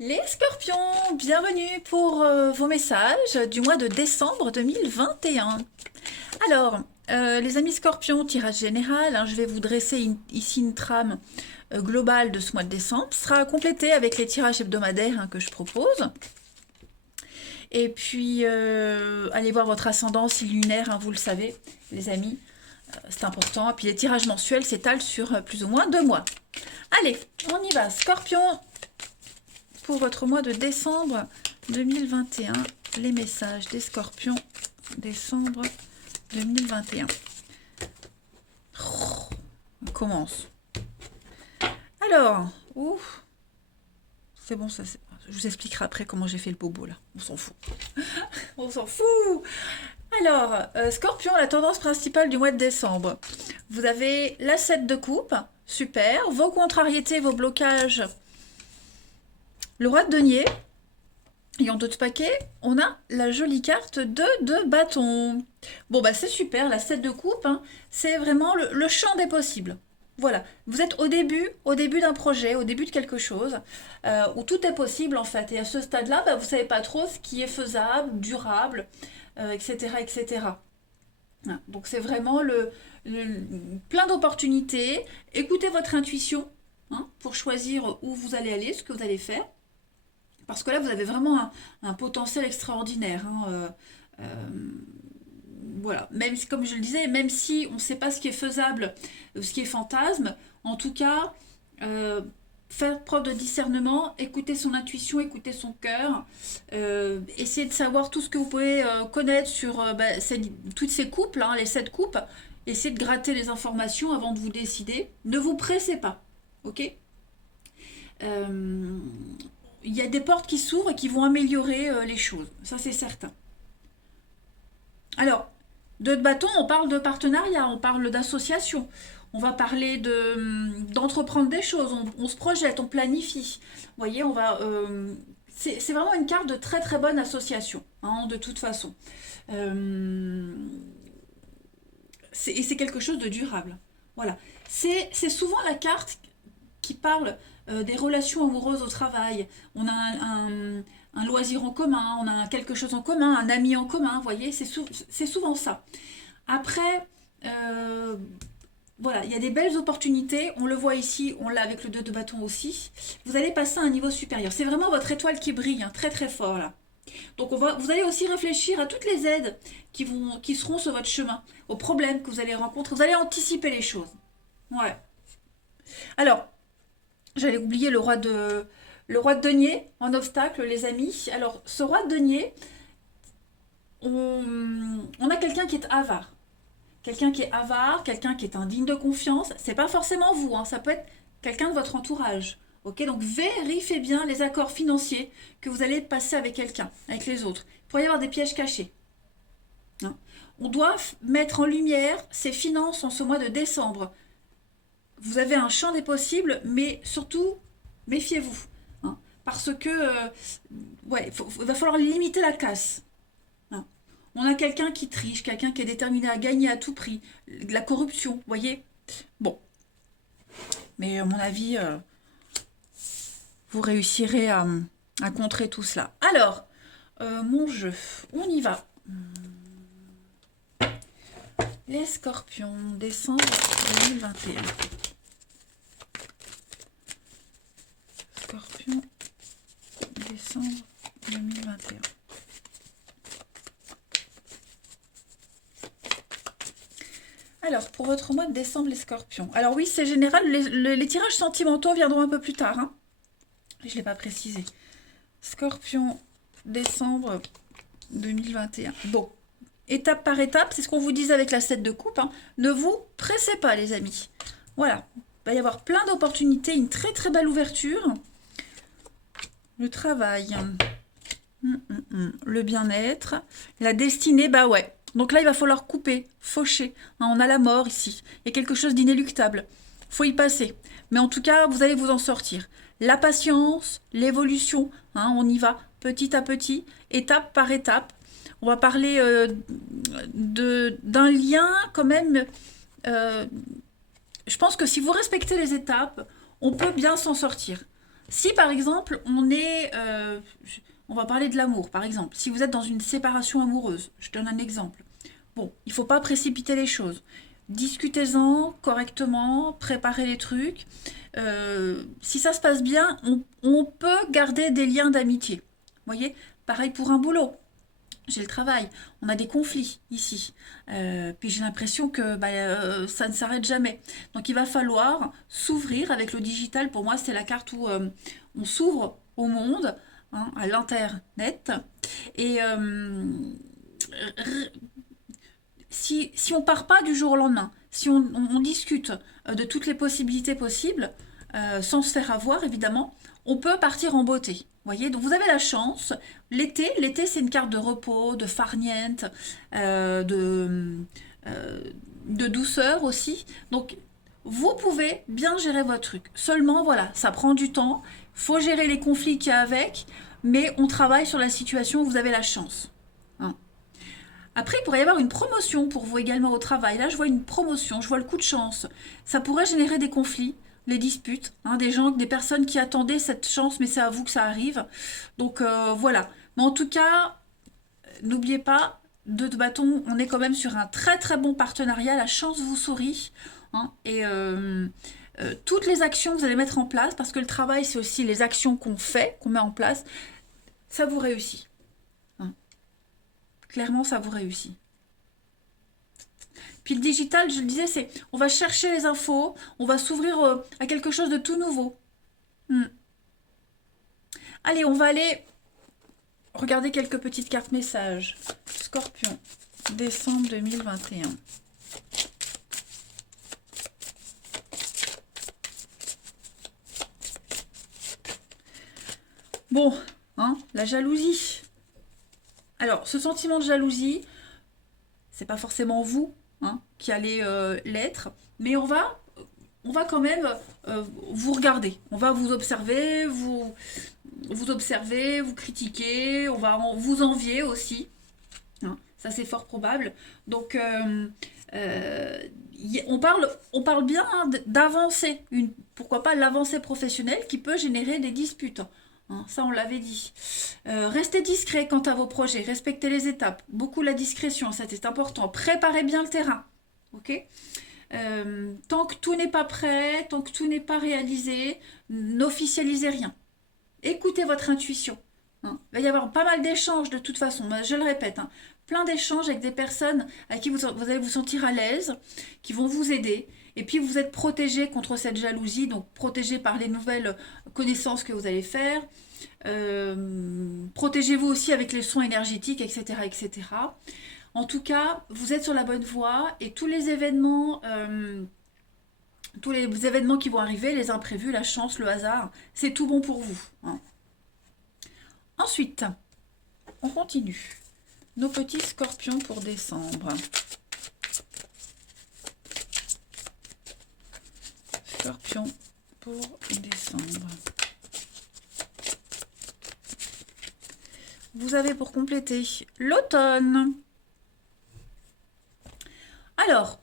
Les scorpions, bienvenue pour vos messages du mois de décembre 2021. Alors, les amis scorpions, tirage général, hein, je vais vous dresser ici une trame globale de ce mois de décembre. Ce sera complété avec les tirages hebdomadaires hein, que je propose. Et puis, allez voir votre ascendance lunaire, hein, vous le savez, les amis, c'est important. Et puis les tirages mensuels s'étalent sur plus ou moins 2 mois. Allez, on y va. Scorpion, pour votre mois de décembre 2021, les messages des scorpions, décembre 2021. On commence. Alors, c'est bon, je vous expliquerai après comment j'ai fait le bobo là. On s'en fout. On s'en fout. Alors, Scorpion, la tendance principale du mois de décembre. Vous avez la 7 de coupe, super. Vos contrariétés, vos blocages. Le roi de denier. Et en d'autres paquets, on a la jolie carte de bâton. Bon, bah c'est super, la 7 de coupe, hein, c'est vraiment le champ des possibles. Voilà, vous êtes au début d'un projet, au début de quelque chose, où tout est possible en fait. Et à ce stade-là, bah, vous savez pas trop ce qui est faisable, durable, etc., etc. Hein, donc c'est vraiment plein d'opportunités. Écoutez votre intuition hein, pour choisir où vous allez aller, ce que vous allez faire. Parce que là, vous avez vraiment un potentiel extraordinaire. Hein, voilà, même si, comme je le disais, même si on ne sait pas ce qui est faisable, ce qui est fantasme, en tout cas, faire preuve de discernement, écouter son intuition, écouter son cœur, essayer de savoir tout ce que vous pouvez connaître sur toutes ces couples, hein, les 7 coupes, essayez de gratter les informations avant de vous décider. Ne vous pressez pas, ok. euh, il y a des portes qui s'ouvrent et qui vont améliorer les choses. Ça, c'est certain. Alors, de bâton, on parle de partenariat, on parle d'association. On va parler d'entreprendre des choses. On se projette, on planifie. Vous voyez, on va. C'est vraiment une carte de très très bonne association, hein, de toute façon. Euh, et c'est quelque chose de durable. Voilà. C'est souvent la carte qui parle des relations amoureuses au travail. On a un loisir en commun, on a quelque chose en commun, un ami en commun, vous voyez, c'est souvent ça. Après, euh, voilà, il y a des belles opportunités, on le voit ici, on l'a avec le 2 de bâton aussi. Vous allez passer à un niveau supérieur. C'est vraiment votre étoile qui brille, hein, très très fort là. Donc vous allez aussi réfléchir à toutes les aides qui seront sur votre chemin, aux problèmes que vous allez rencontrer. Vous allez anticiper les choses. Ouais. Alors, j'allais oublier le roi de denier en obstacle, les amis. Alors, ce roi de denier, on a quelqu'un qui est avare. Quelqu'un qui est avare, quelqu'un qui est indigne de confiance. C'est pas forcément vous, hein, ça peut être quelqu'un de votre entourage. Ok, donc vérifiez bien les accords financiers que vous allez passer avec quelqu'un, avec les autres. Il pourrait y avoir des pièges cachés. Hein. On doit mettre en lumière ses finances en ce mois de décembre. Vous avez un champ des possibles, mais surtout, méfiez-vous. Hein, parce que, ouais, il va falloir limiter la casse. Hein. On a quelqu'un qui triche, quelqu'un qui est déterminé à gagner à tout prix. De la corruption, vous voyez. Bon, mais à mon avis, vous réussirez à contrer tout cela. Alors, mon jeu, on y va. Les scorpions, décembre 2021. Scorpion, décembre 2021. Alors, pour votre mois de décembre, les scorpions. Alors oui, c'est général, les tirages sentimentaux viendront un peu plus tard. Hein. Je ne l'ai pas précisé. Scorpion, décembre 2021. Bon, étape par étape, c'est ce qu'on vous disait avec la 7 de coupe. Hein. Ne vous pressez pas, les amis. Voilà, il va y avoir plein d'opportunités, une très très belle ouverture. Le travail, le bien-être, la destinée, bah ouais. Donc là, il va falloir couper, faucher. Hein, on a la mort ici. Il y a quelque chose d'inéluctable. Faut y passer. Mais en tout cas, vous allez vous en sortir. La patience, l'évolution, hein, on y va petit à petit, étape par étape. On va parler d'un lien quand même. euh, je pense que si vous respectez les étapes, on peut bien s'en sortir. Si par exemple on va parler de l'amour par exemple, si vous êtes dans une séparation amoureuse, je donne un exemple. Bon, il ne faut pas précipiter les choses. Discutez-en correctement, préparez les trucs. Si ça se passe bien, on peut garder des liens d'amitié. Vous voyez, pareil pour un boulot. J'ai le travail, on a des conflits ici. Puis j'ai l'impression que ça ne s'arrête jamais. Donc il va falloir s'ouvrir avec le digital. Pour moi, c'est la carte où on s'ouvre au monde, hein, à l'internet. Et si on part pas du jour au lendemain, si on discute de toutes les possibilités possibles, sans se faire avoir évidemment, on peut partir en beauté. Voyez, donc vous avez la chance. L'été c'est une carte de repos, de farniente, de douceur aussi. Donc vous pouvez bien gérer votre truc. Seulement voilà, ça prend du temps. Faut gérer les conflits qu'il y a avec, mais on travaille sur la situation où vous avez la chance. Hein. Après, il pourrait y avoir une promotion pour vous également au travail. Là, je vois une promotion, je vois le coup de chance. Ça pourrait générer des conflits, les disputes, hein, des personnes qui attendaient cette chance, mais c'est à vous que ça arrive. Donc voilà. Mais en tout cas, n'oubliez pas, deux de bâton, on est quand même sur un très très bon partenariat. La chance vous sourit. Hein, et toutes les actions que vous allez mettre en place, parce que le travail, c'est aussi les actions qu'on fait, qu'on met en place, ça vous réussit. Hein. Clairement, ça vous réussit. Puis le digital, je le disais, c'est on va chercher les infos, on va s'ouvrir à quelque chose de tout nouveau. Hmm. Allez, on va aller regarder quelques petites cartes messages. Scorpion, décembre 2021. Bon, hein, la jalousie. Alors, ce sentiment de jalousie, c'est pas forcément vous, hein, qui allez l'être, mais on va quand même vous regarder. On va vous observer, vous observer, vous critiquer, on va vous envier aussi. Hein, ça, c'est fort probable. Donc, on parle bien hein, d'avancer. Pourquoi pas l'avancée professionnelle qui peut générer des disputes. Hein, ça, on l'avait dit. Restez discret quant à vos projets. Respectez les étapes. Beaucoup la discrétion, ça c'est important. Préparez bien le terrain. Ok. Tant que tout n'est pas prêt, tant que tout n'est pas réalisé, n'officialisez rien. Écoutez votre intuition. Hein. Il va y avoir pas mal d'échanges de toute façon, je le répète. Hein. Plein d'échanges avec des personnes à qui vous allez vous sentir à l'aise, qui vont vous aider. Et puis vous êtes protégé contre cette jalousie, donc protégé par les nouvelles connaissances que vous allez faire. Protégez-vous aussi avec les soins énergétiques, etc., etc. En tout cas, vous êtes sur la bonne voie et tous les événements qui vont arriver, les imprévus, la chance, le hasard, c'est tout bon pour vous. Hein. Ensuite, on continue. Nos petits scorpions pour décembre. Scorpion pour décembre. Vous avez pour compléter l'automne. Alors,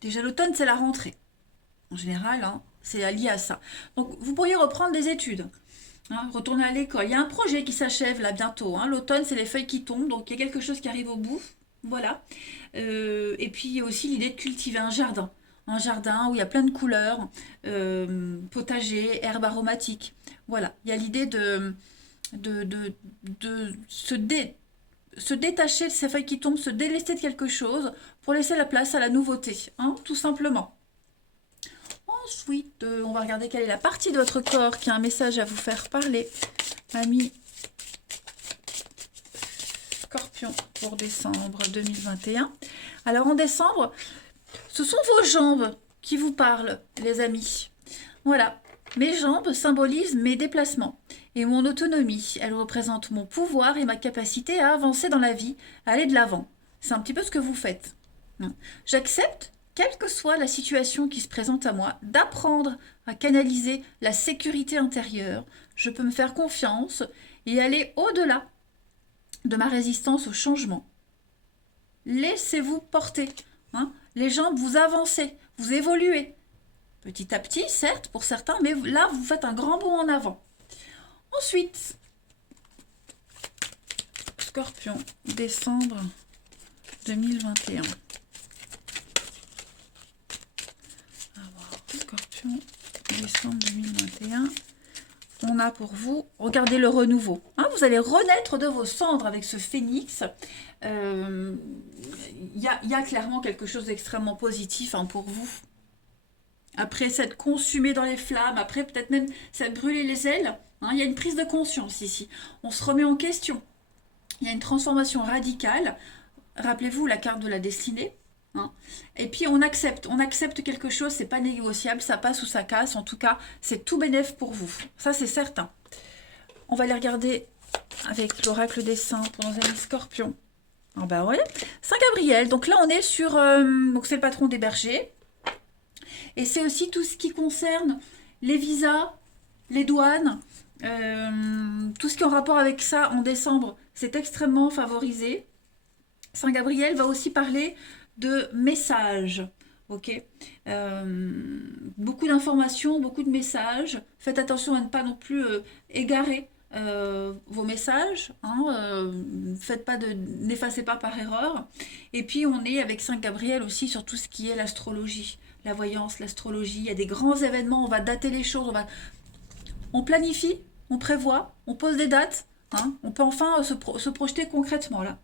déjà l'automne, c'est la rentrée. En général, hein, c'est lié à ça. Donc, vous pourriez reprendre des études. Hein, retourner à l'école. Il y a un projet qui s'achève là bientôt. Hein. L'automne, c'est les feuilles qui tombent. Donc, il y a quelque chose qui arrive au bout. Voilà. Et puis, il y a aussi l'idée de cultiver un jardin. Un jardin où il y a plein de couleurs, potager, herbes aromatiques. Voilà. Il y a l'idée de se détacher de ces feuilles qui tombent, se délester de quelque chose pour laisser la place à la nouveauté. Hein, tout simplement. Ensuite, on va regarder quelle est la partie de votre corps qui a un message à vous faire parler. Ami Scorpion pour décembre 2021. Alors en décembre, ce sont vos jambes qui vous parlent, les amis. Voilà, mes jambes symbolisent mes déplacements et mon autonomie. Elles représentent mon pouvoir et ma capacité à avancer dans la vie, à aller de l'avant. C'est un petit peu ce que vous faites. J'accepte, quelle que soit la situation qui se présente à moi, d'apprendre à canaliser la sécurité intérieure. Je peux me faire confiance et aller au-delà de ma résistance au changement. Laissez-vous porter. Hein. Les jambes, vous avancez, vous évoluez. Petit à petit, certes, pour certains, mais là, vous faites un grand bond en avant. Ensuite, Scorpion, décembre 2021. Scorpion, décembre 2021. On a pour vous, regardez le renouveau. Hein, vous allez renaître de vos cendres avec ce phénix. Il y a clairement quelque chose d'extrêmement positif hein, pour vous. Après s'être consumé dans les flammes, après peut-être même s'être brûlé les ailes, hein, il y a une prise de conscience ici. On se remet en question. Il y a une transformation radicale. Rappelez-vous la carte de la destinée. Hein. Et puis on accepte quelque chose, c'est pas négociable, ça passe ou ça casse. En tout cas, c'est tout bénef pour vous. Ça, c'est certain. On va aller regarder avec l'oracle des saints pour nos amis scorpions. Ah bah ouais, Saint Gabriel. Donc là, on est sur... donc c'est le patron des bergers. Et c'est aussi tout ce qui concerne les visas, les douanes, tout ce qui est en rapport avec ça en décembre, c'est extrêmement favorisé. Saint Gabriel va aussi parler de messages, ok, beaucoup d'informations, beaucoup de messages. Faites attention à ne pas non plus égarer vos messages, hein, n'effacez pas par erreur. Et puis on est avec Saint Gabriel aussi sur tout ce qui est l'astrologie, la voyance, l'astrologie. Il y a des grands événements, on va dater les choses, on planifie, on prévoit, on pose des dates, hein, on peut enfin se projeter concrètement là.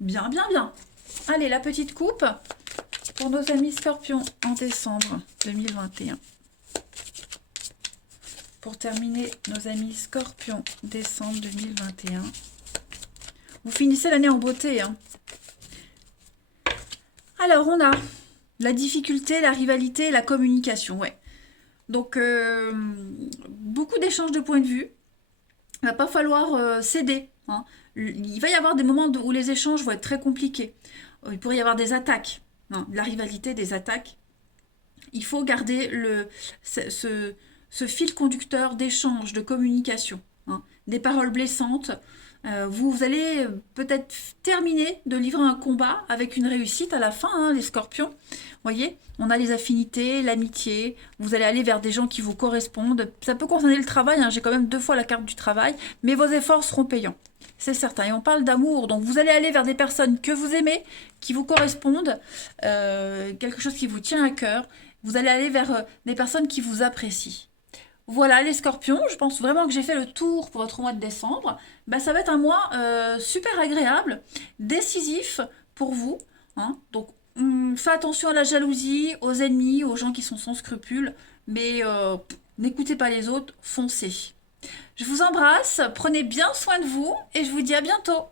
Bien, bien, bien. Allez, la petite coupe pour nos amis scorpions en décembre 2021. Pour terminer, nos amis scorpions, décembre 2021. Vous finissez l'année en beauté. Hein. Alors, on a la difficulté, la rivalité, la communication. Ouais. Donc, beaucoup d'échanges de points de vue. Il ne va pas falloir céder. Hein. Il va y avoir des moments où les échanges vont être très compliqués. Il pourrait y avoir des attaques. Hein, la rivalité, des attaques. Il faut garder ce fil conducteur d'échange, de communication. Hein, des paroles blessantes. Vous allez peut-être terminer de livrer un combat avec une réussite à la fin, hein, les scorpions. Vous voyez, on a les affinités, l'amitié. Vous allez aller vers des gens qui vous correspondent. Ça peut concerner le travail. Hein, j'ai quand même 2 fois la carte du travail. Mais vos efforts seront payants. C'est certain. Et on parle d'amour. Donc, vous allez aller vers des personnes que vous aimez, qui vous correspondent. Quelque chose qui vous tient à cœur. Vous allez aller vers des personnes qui vous apprécient. Voilà les scorpions, je pense vraiment que j'ai fait le tour pour votre mois de décembre. Ben, ça va être un mois super agréable, décisif pour vous. Hein. Donc faites attention à la jalousie, aux ennemis, aux gens qui sont sans scrupules. Mais n'écoutez pas les autres, foncez. Je vous embrasse, prenez bien soin de vous et je vous dis à bientôt.